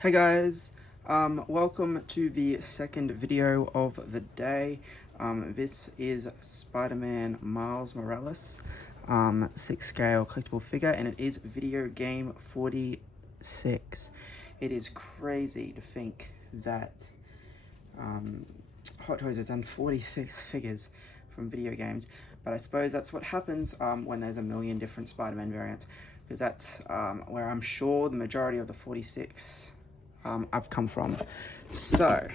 Hey guys, welcome to the second video of the day. This is Spider-Man Miles Morales, 6 scale collectible figure, and it is video game 46. It is crazy to think that Hot Toys has done 46 figures from video games, but I suppose that's what happens when there's a million different Spider-Man variants, because that's where I'm sure the majority of the 46 I've come from. So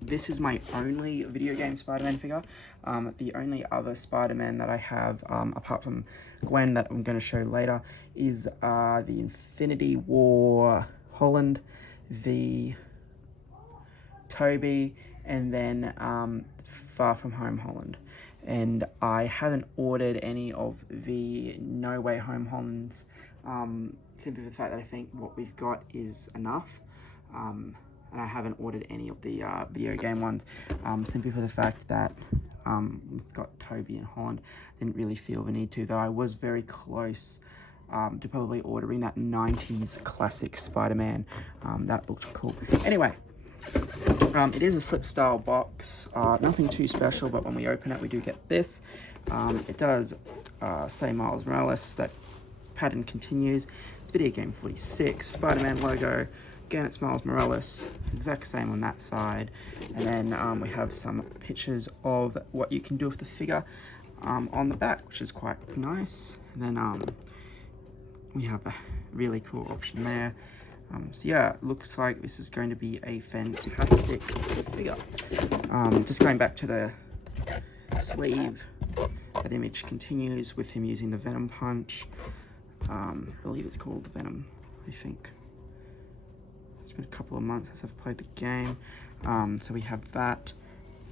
this is my only video game Spider-Man figure. The only other Spider-Man that I have, apart from Gwen, that I'm going to show later, is the Infinity War Holland, the Toby, and then Far From Home Holland. And I haven't ordered any of the No Way Home Hollands, simply for the fact that I think what we've got is enough. And I haven't ordered any of the video game ones, simply for the fact that we've got Toby and Holland. Didn't really feel the need to, though I was very close to probably ordering that 90s classic Spider-Man. That looked cool. Anyway, it is a slip style box, nothing too special, but when we open it we do get this. It does say Miles Morales, that pattern continues. It's video game 46, Spider-Man logo, again it's Miles Morales, exact same on that side, and then we have some pictures of what you can do with the figure on the back, which is quite nice. And then we have a really cool option there. So yeah, it looks like this is going to be a fantastic figure. Just going back to the sleeve, that image continues with him using the Venom punch. I believe it's called the Venom, I think. It's been a couple of months since I've played the game. So we have that,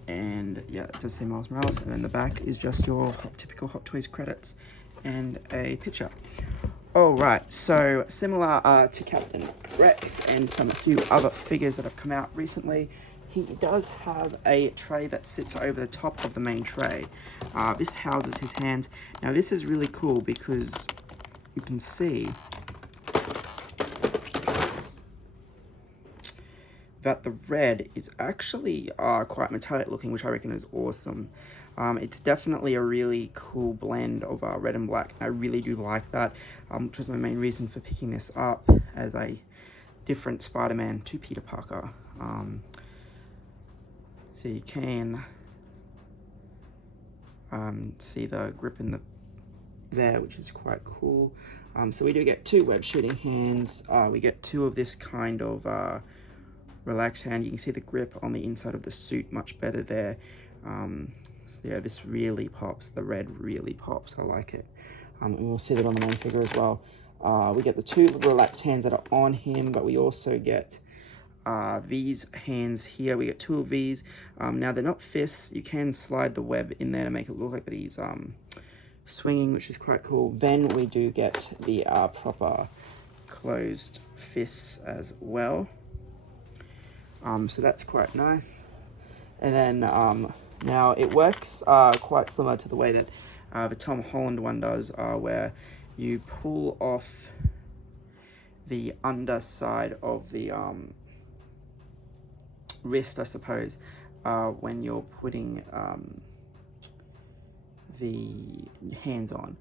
and yeah, it does say Miles Morales, and then the back is just your typical Hot Toys credits and a picture. Alright, so similar to Captain Rex and a few other figures that have come out recently, he does have a tray that sits over the top of the main tray. This houses his hands. Now this is really cool because you can see that the red is actually quite metallic looking, which I reckon is awesome. It's definitely a really cool blend of red and black. I really do like that, which was my main reason for picking this up as a different Spider-Man to Peter Parker. So you can see the grip in there, which is quite cool. So we do get 2 web shooting hands. We get 2 of this kind of relaxed hand. You can see the grip on the inside of the suit much better there. So yeah, this really pops. The red really pops. I like it. And we'll see that on the main figure as well. We get the 2 relaxed hands that are on him, but we also get these hands here. We get 2 of these. Now they're not fists. You can slide the web in there to make it look like that he's swinging, which is quite cool. Then we do get the proper closed fists as well. So that's quite nice. And then now it works quite similar to the way that the Tom Holland one does, where you pull off the underside of the wrist, I suppose, when you're putting the hands on,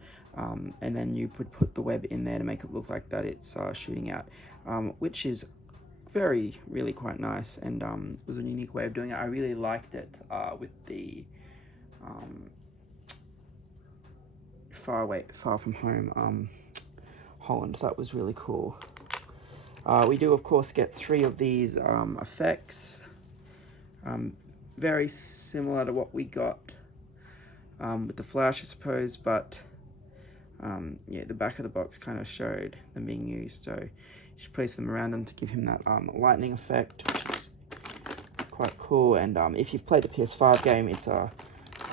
and then you put the web in there to make it look like that it's shooting out, which is really quite nice, and it was a unique way of doing it. I really liked it with the Far From Home Holland. That was really cool. We do of course get 3 of these effects, very similar to what we got with the Flash, I suppose, but yeah, the back of the box kind of showed them being used, so you should place them around them to give him that lightning effect, which is quite cool. And if you've played the PS5 game, it's a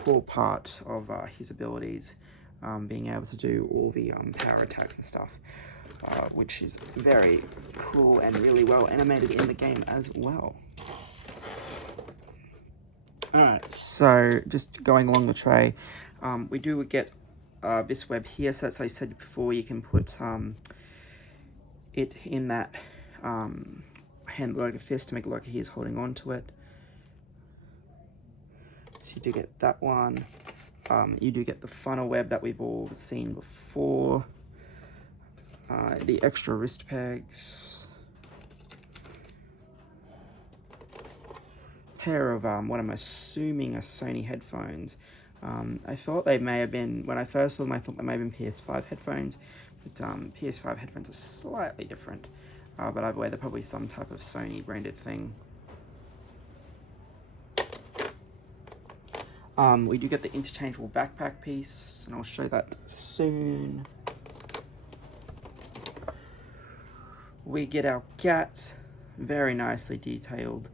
cool part of his abilities, being able to do all the power attacks and stuff, which is very cool and really well animated in the game as well. Alright, so just going along the tray, we do get this web here. So as I said before, you can put it in that hand like a fist to make it look like he is holding on to it. So you do get that one. You do get the funnel web that we've all seen before. The extra wrist pegs. Pair of what I'm assuming are Sony headphones. I thought they may have been, when I first saw them, I thought they may have been PS5 headphones, but PS5 headphones are slightly different. But either way, they're probably some type of Sony branded thing. We do get the interchangeable backpack piece, and I'll show that soon. We get our cat, very nicely detailed,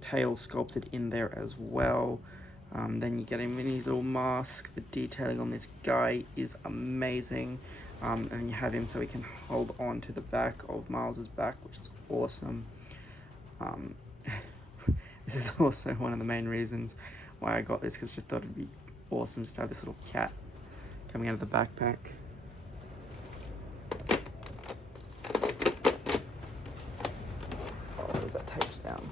tail sculpted in there as well. Then you get a mini little mask. The detailing on this guy is amazing. And you have him so he can hold on to the back of Miles's back, which is awesome. This is also one of the main reasons why I got this, because I just thought it'd be awesome just to have this little cat coming out of the backpack. Oh, where's that taped down?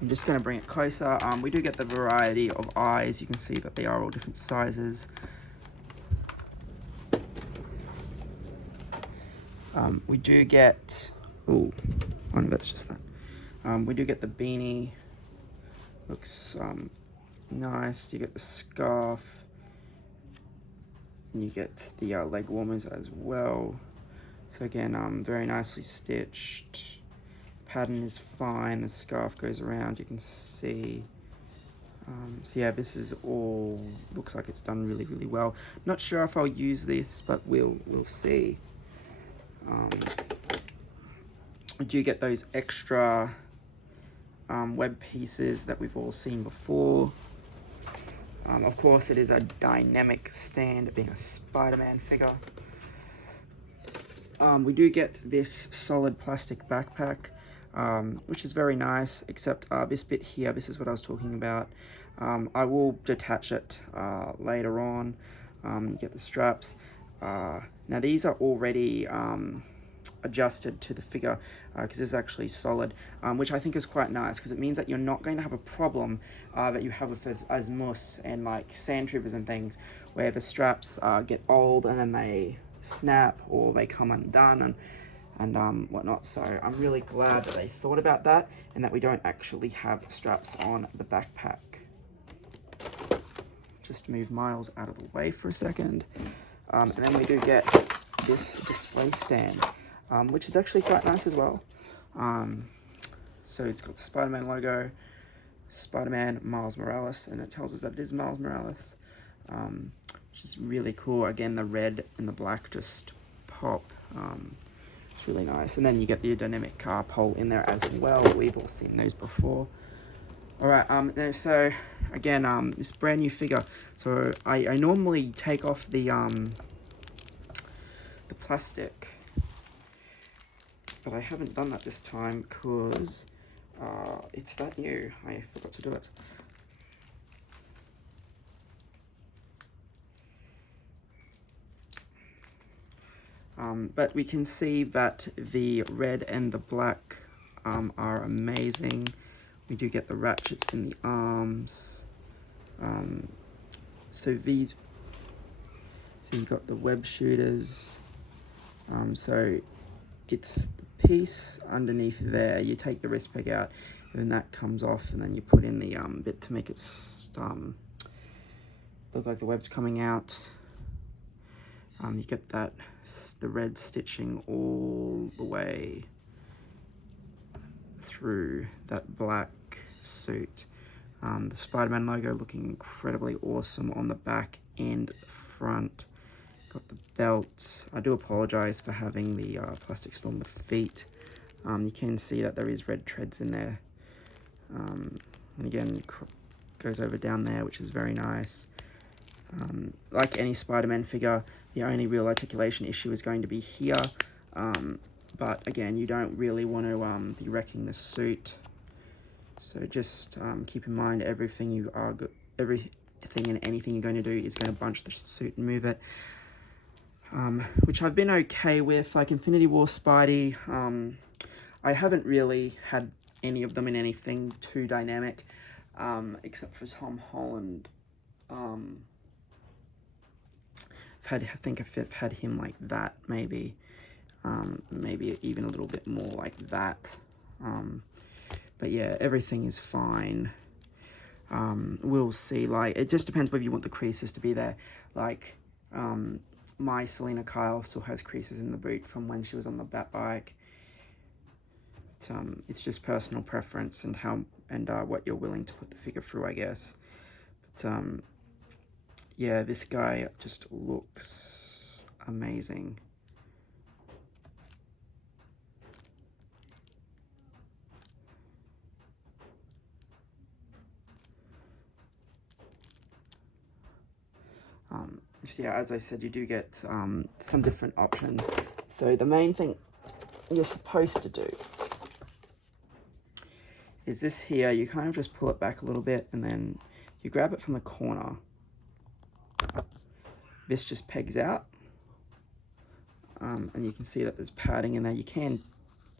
I'm just going to bring it closer. We do get the variety of eyes. You can see that they are all different sizes. We do get, that's just that. We do get the beanie. Looks nice. You get the scarf. And you get the leg warmers as well. So again, very nicely stitched. Pattern is fine. The scarf goes around. You can see. So yeah, this is all looks like it's done really, really well. Not sure if I'll use this, but we'll see. We do get those extra web pieces that we've all seen before. Of course, it is a dynamic stand, being a Spider-Man figure. We do get this solid plastic backpack, which is very nice, except this bit here, this is what I was talking about. I will detach it later on. You get the straps. Now these are already adjusted to the figure, because this is actually solid, which I think is quite nice, because it means that you're not going to have a problem that you have with Asmus and like Sand Troopers and things, where the straps get old and then they snap or they come undone and whatnot. So I'm really glad that they thought about that and that we don't actually have straps on the backpack. Just move Miles out of the way for a second. And then we do get this display stand, which is actually quite nice as well. So it's got the Spider-Man logo, Spider-Man, Miles Morales, and it tells us that it is Miles Morales, which is really cool. Again, the red and the black just pop. It's really nice. And then you get the dynamic car pole in there as well. We've all seen those before. All right, now, so again, this brand new figure. So I normally take off the plastic, but I haven't done that this time because it's that new. I forgot to do it. But we can see that the red and the black are amazing. We do get the ratchets in the arms. So you've got the web shooters. So it's the piece underneath there. You take the wrist peg out, and then that comes off, and then you put in the bit to make it look like the web's coming out. You get that the red stitching all the way through that black suit. The Spider-Man logo looking incredibly awesome on the back and front. Got the belt. I do apologize for having the plastic still on the feet. You can see that there is red treads in there. And again, goes over down there, which is very nice. Like any Spider-Man figure, the only real articulation issue is going to be here. But again, you don't really want to be wrecking the suit. So just keep in mind everything and anything you're going to do is going to bunch the suit and move it. which I've been okay with. Like Infinity War Spidey, I haven't really had any of them in anything too dynamic, except for Tom Holland. I think I've had him like that, maybe. Maybe even a little bit more like that. But yeah, everything is fine. We'll see. Like, it just depends whether you want the creases to be there. Like, my Selena Kyle still has creases in the boot from when she was on the Bat bike. It's just personal preference and how what you're willing to put the figure through, I guess. But yeah, this guy just looks amazing. So yeah, as I said, you do get some different options. So the main thing you're supposed to do is this here. You kind of just pull it back a little bit and then you grab it from the corner. This just pegs out. And you can see that there's padding in there. You can,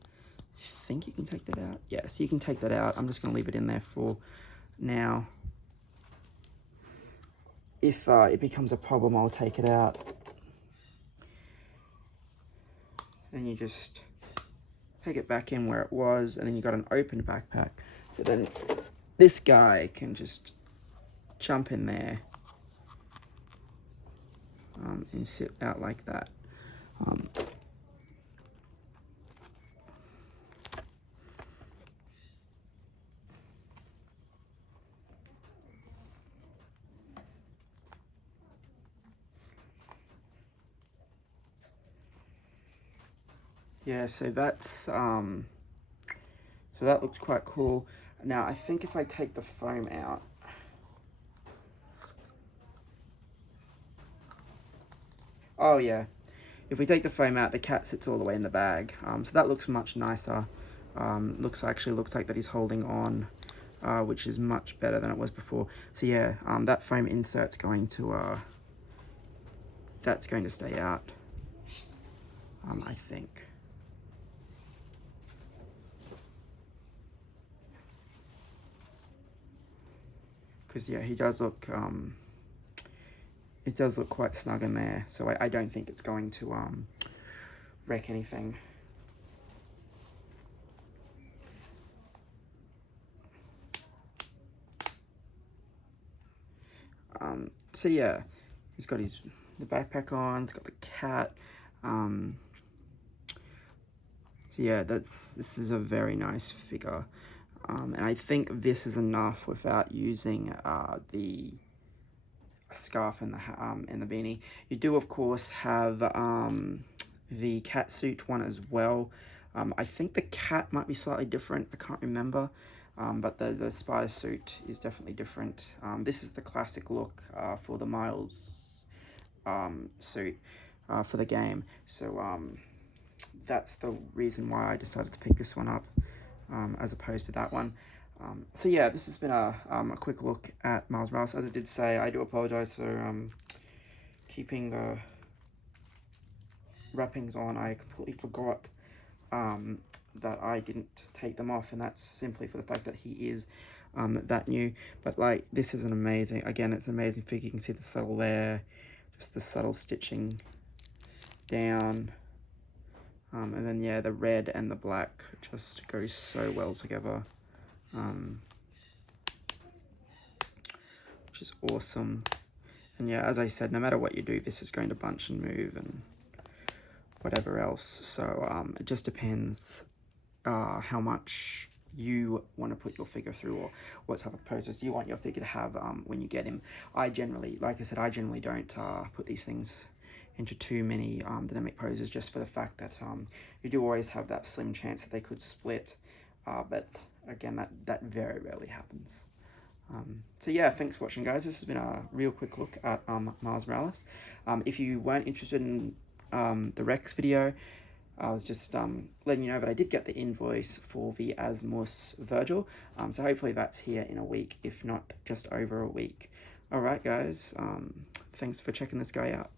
I think you can take that out. Yes, you can take that out. I'm just going to leave it in there for now. If it becomes a problem, I'll take it out. Then you just peg it back in where it was, and then you got an open backpack. So then this guy can just jump in there and sit out like that. Yeah, so that's so that looks quite cool. Now I think if I take the foam out, oh yeah, if we take the foam out, the cat sits all the way in the bag. So that looks much nicer. Looks like that he's holding on, which is much better than it was before. So yeah, that foam insert's going to that's going to stay out. I think. Because yeah, he does look, it does look quite snug in there, so I don't think it's going to wreck anything. So yeah, he's got the backpack on, he's got the cat. So yeah, this is a very nice figure. And I think this is enough without using the scarf and the beanie. You do of course have the cat suit one as well. I think the cat might be slightly different, I can't remember, but the spider suit is definitely different. This is the classic look for the Miles suit for the game, so that's the reason why I decided to pick this one up as opposed to that one. So yeah, this has been a quick look at Miles Morales. As I did say, I do apologize for keeping the wrappings on. I completely forgot that I didn't take them off, and that's simply for the fact that he is that new. But like, this is an amazing, again, it's an amazing figure. You can see the subtle there, just the subtle stitching down. And then yeah, the red and the black just goes so well together, which is awesome. And yeah, as I said, no matter what you do, this is going to bunch and move and whatever else. So it just depends how much you want to put your figure through, or what type of poses you want your figure to have when you get him. I generally, like I said, I generally don't put these things into too many dynamic poses, just for the fact that you do always have that slim chance that they could split, but again, that very rarely happens. So yeah, thanks for watching, guys. This has been a real quick look at Miles Morales. If you weren't interested in the Rex video, I was just letting you know that I did get the invoice for the Asmus Virgil, so hopefully that's here in a week, if not just over a week. Alright guys, thanks for checking this guy out.